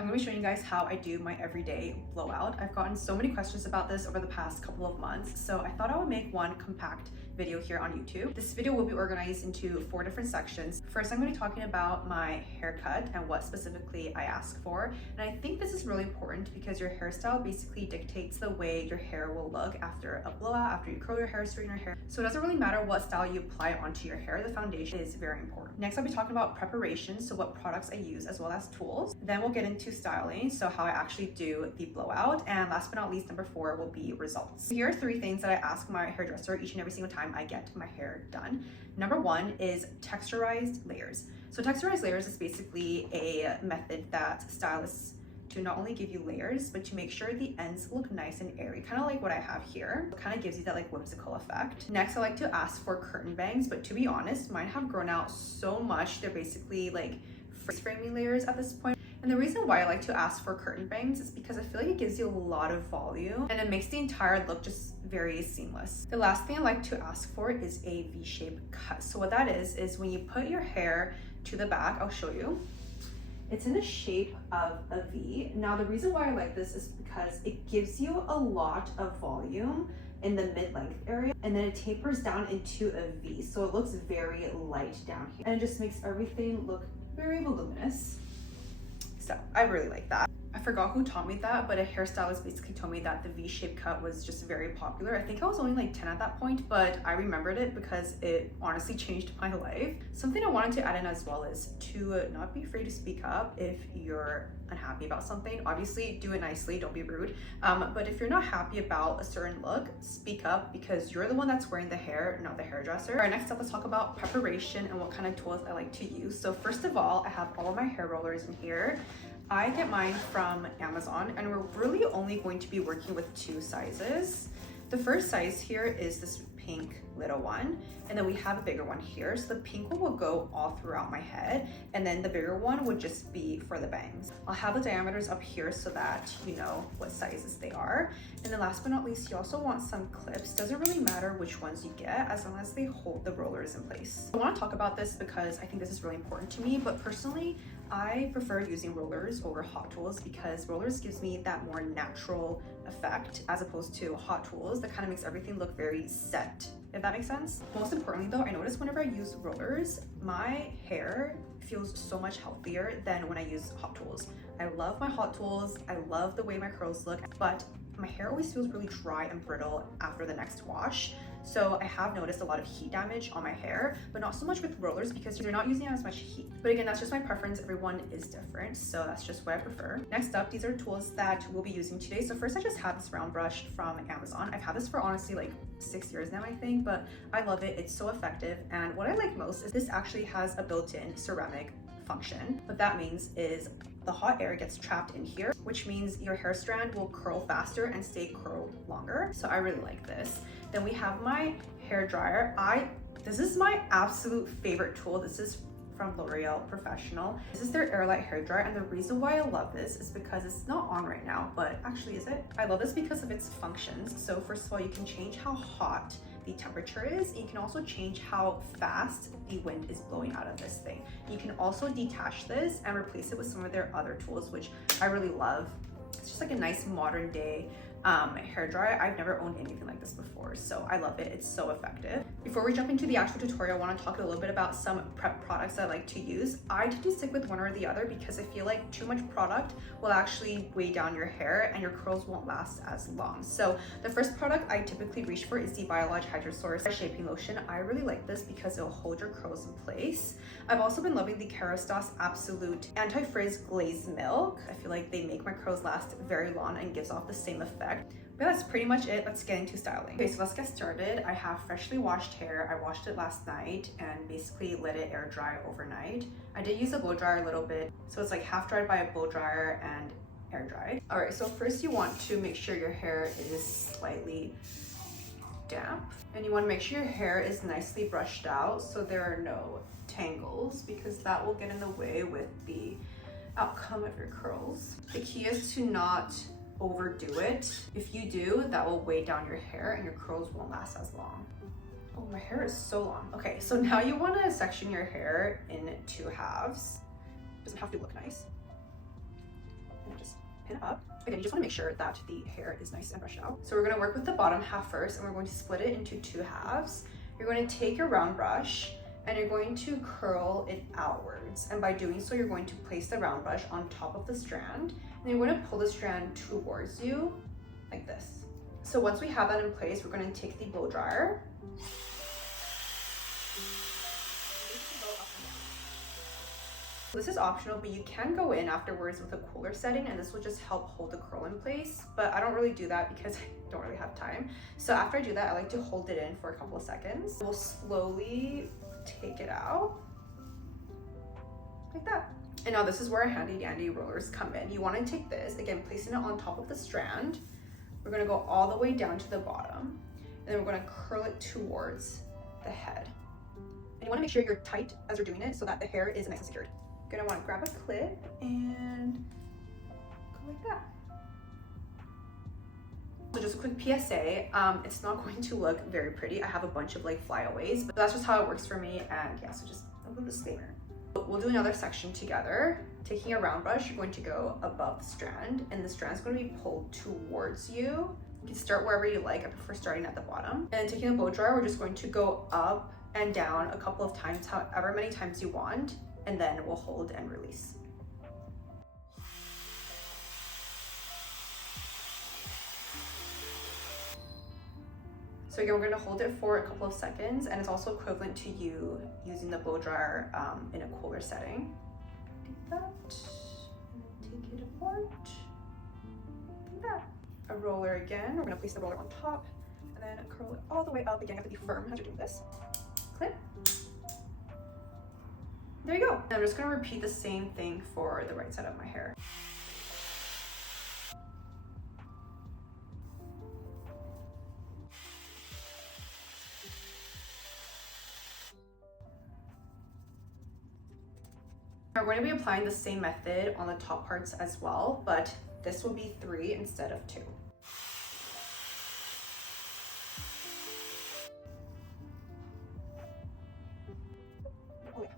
I'm going to be showing you guys how I do my everyday blowout. I've gotten so many questions about this over the past couple of months, so I thought I would make one compact video here on YouTube. This video will be organized into 4 different sections. First, I'm going to be talking about my haircut and what specifically I ask for. And I think this is really important because your hairstyle basically dictates the way your hair will look after a blowout, after you curl your hair, straighten your hair. So it doesn't really matter what style you apply onto your hair, the foundation is very important. Next, I'll be talking about preparation, so what products I use as well as tools. Then we'll get into styling, so how I actually do the blowout. And last but not least, number 4 will be results. Here are 3 things that I ask my hairdresser each and every single time I get my hair done. Number 1 is texturized layers. So texturized layers is basically a method that stylists to not only give you layers, but to make sure the ends look nice and airy, kind of like what I have here. It kind of gives you that like whimsical effect. Next, I like to ask for curtain bangs, but to be honest, mine have grown out so much. They're basically like freeze framing layers at this point. And the reason why I like to ask for curtain bangs is because I feel like it gives you a lot of volume and it makes the entire look just very seamless. The last thing I like to ask for is a V-shaped cut. So what that is when you put your hair to the back, I'll show you. It's in the shape of a V. Now, the reason why I like this is because it gives you a lot of volume in the mid-length area, and then it tapers down into a V. So it looks very light down here. And it just makes everything look very voluminous. So I really like that. I forgot who taught me that, but a hairstylist basically told me that the V-shaped cut was just very popular. I think I was only like 10 at that point, but I remembered it because it honestly changed my life. Something I wanted to add in as well is to not be afraid to speak up if you're unhappy about something. Obviously, do it nicely, don't be rude. But if you're not happy about a certain look, speak up because you're the one that's wearing the hair, not the hairdresser. All right, next up, let's talk about preparation and what kind of tools I like to use. So first of all, I have all of my hair rollers in here. I get mine from Amazon, and we're really only going to be working with 2 sizes. The first size here is this pink little one, and then we have a bigger one here. So the pink one will go all throughout my head, and then the bigger one would just be for the bangs. I'll have the diameters up here so that you know what sizes they are. And then last but not least, you also want some clips. Doesn't really matter which ones you get as long as they hold the rollers in place. I want to talk about this because I think this is really important to me, but personally, I prefer using rollers over hot tools because rollers gives me that more natural effect as opposed to hot tools that kind of makes everything look very set, if that makes sense. Most importantly though, I notice whenever I use rollers, my hair feels so much healthier than when I use hot tools. I love my hot tools, I love the way my curls look, but my hair always feels really dry and brittle after the next wash. So I have noticed a lot of heat damage on my hair, but not so much with rollers because you're not using as much heat. But again, that's just my preference. Everyone is different, so that's just what I prefer. Next up, these are tools that we'll be using today. So first, I just have this round brush from Amazon. I've had this for honestly like 6 years now, I think, but I love it. It's so effective. And what I like most is this actually has a built-in ceramic function. What that means is the hot air gets trapped in here, which means your hair strand will curl faster and stay curled longer. So I really like this. Then we have my hair dryer. This is my absolute favorite tool. This is from L'Oreal Professional. This is their airlight hair dryer, and the reason why I love this is because it's not on right now, but actually is it? I love this because of its functions. So first of all, you can change how hot the temperature is. You can also change how fast the wind is blowing out of this thing. You can also detach this and replace it with some of their other tools, which I really love. It's just like a nice modern day hair dryer. I've never owned anything like this before, so I love it. It's so effective. Before we jump into the actual tutorial, I want to talk a little bit about some prep products I like to use. I tend to stick with one or the other because I feel like too much product will actually weigh down your hair and your curls won't last as long. So the first product I typically reach for is the Biolage Hydro Source Shaping Lotion. I really like this because it'll hold your curls in place. I've also been loving the Kerastase Absolute Anti-Frizz Glazed Milk. I feel like they make my curls last very long and gives off the same effect. But that's pretty much it. Let's get into styling. Okay, so let's get started. I have freshly washed hair. I washed it last night and basically let it air dry overnight. I did use a blow dryer a little bit, so it's like half dried by a blow dryer and air dried. All right, so first you want to make sure your hair is slightly damp, and you want to make sure your hair is nicely brushed out so there are no tangles because that will get in the way with the outcome of your curls. The key is to not overdo it. If you do, that will weigh down your hair and your curls won't last as long. Oh, my hair is so long. Okay, so now you want to section your hair in 2 halves. Doesn't have to look nice. pin up. Again, you just want to make sure that the hair is nice and brushed out. So we're going to work with the bottom half first, and we're going to split it into 2 halves. You're going to take your round brush and you're going to curl it outwards. And by doing so, you're going to place the round brush on top of the strand, and you're going to pull the strand towards you like this. So once we have that in place, we're going to take the blow dryer. This is optional, but you can go in afterwards with a cooler setting, and this will just help hold the curl in place. But I don't really do that because I don't really have time. So after I do that, I like to hold it in for a couple of seconds. We'll slowly take it out like that. And now this is where our handy dandy rollers come in. You want to take this, again, placing it on top of the strand. We're going to go all the way down to the bottom, and then we're going to curl it towards the head. And you want to make sure you're tight as you're doing it so that the hair is nice and secured. You're going to want to grab a clip and go like that. So just a quick PSA, it's not going to look very pretty. I have a bunch of like flyaways, but that's just how it works for me. And yeah, so just a little disclaimer. We'll do another section together. Taking a round brush, you're going to go above the strand, and the strand's going to be pulled towards you. You can start wherever you like. I prefer starting at the bottom. And taking a blow dryer, we're just going to go up and down a couple of times, however many times you want, and then we'll hold and release. So again, we're going to hold it for a couple of seconds, and it's also equivalent to you using the blow dryer in a cooler setting. Do that, and take it apart, like that. A roller again, we're going to place the roller on top, and then curl it all the way up. Again, you have to be firm as you're doing this. Clip. There you go. And I'm just going to repeat the same thing for the right side of my hair. We're going to be applying the same method on the top parts as well, but this will be 3 instead of 2. Oh, yeah.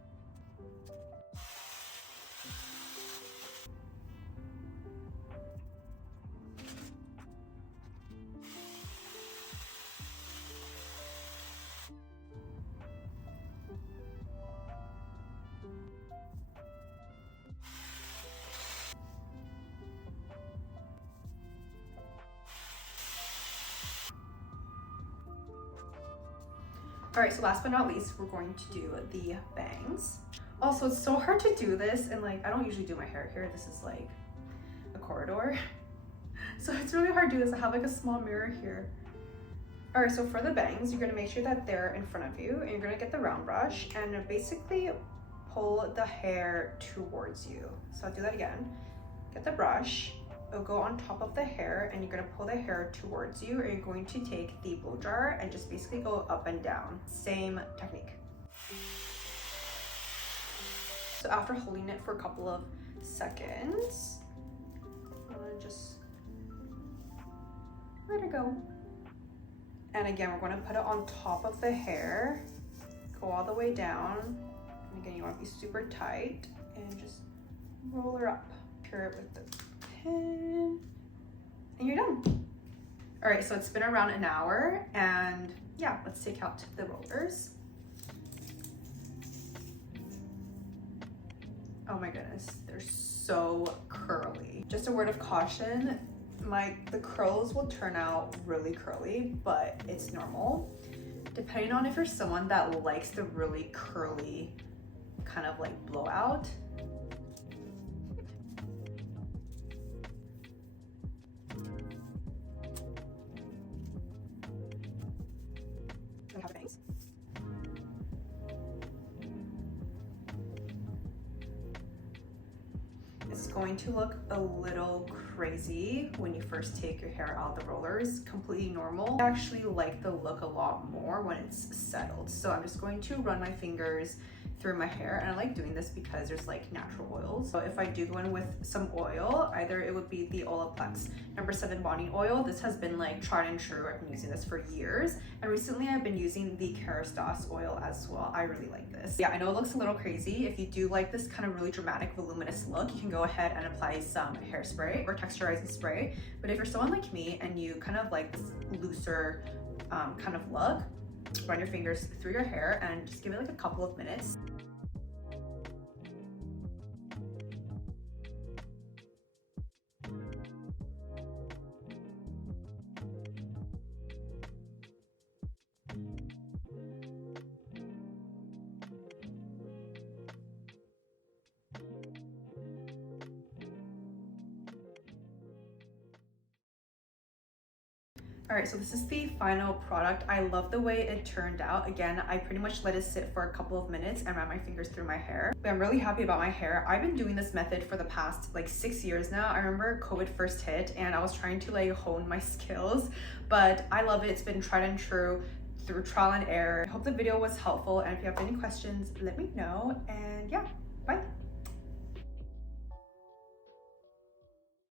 All right, so last but not least, we're going to do the bangs. Also, it's so hard to do this, and like, I don't usually do my hair here. This is like a corridor. So it's really hard to do this. I have like a small mirror here. All right, so for the bangs, you're gonna make sure that they're in front of you, and you're gonna get the round brush and basically pull the hair towards you. So I'll do that again. Get the brush. It'll go on top of the hair, and you're going to pull the hair towards you, or you're going to take the blow dryer and just basically go up and down. Same technique. So after holding it for a couple of seconds, I'm going to just let it go. And again, we're going to put it on top of the hair, go all the way down. And again, you want to be super tight and just roll her up. Cure it with the pin, and you're done. All right, so it's been around an hour, and yeah, let's take out the rollers. Oh my goodness, they're so curly. Just a word of caution, the curls will turn out really curly, but it's normal. Depending on if you're someone that likes the really curly kind of like blowout, it's going to look a little crazy when you first take your hair out of the rollers. Completely normal. I actually like the look a lot more when it's settled. So I'm just going to run my fingers through my hair, and I like doing this because there's like natural oils. So if I do go in with some oil, either it would be the Olaplex No. 7 bonding oil. This has been like tried and true. I've been using this for years, and recently I've been using the Kerastase oil as well. I really like this. Yeah, I know it looks a little crazy. If you do like this kind of really dramatic voluminous look, you can go ahead and apply some hairspray or texturizing spray. But if you're someone like me and you kind of like this looser kind of look, run your fingers through your hair and just give it like a couple of minutes. All right, so this is the final product. I love the way it turned out. Again, I pretty much let it sit for a couple of minutes and ran my fingers through my hair. But I'm really happy about my hair. I've been doing this method for the past like 6 years now. I remember COVID first hit and I was trying to like hone my skills, but I love it. It's been tried and true through trial and error. I hope the video was helpful, and if you have any questions, let me know. And yeah.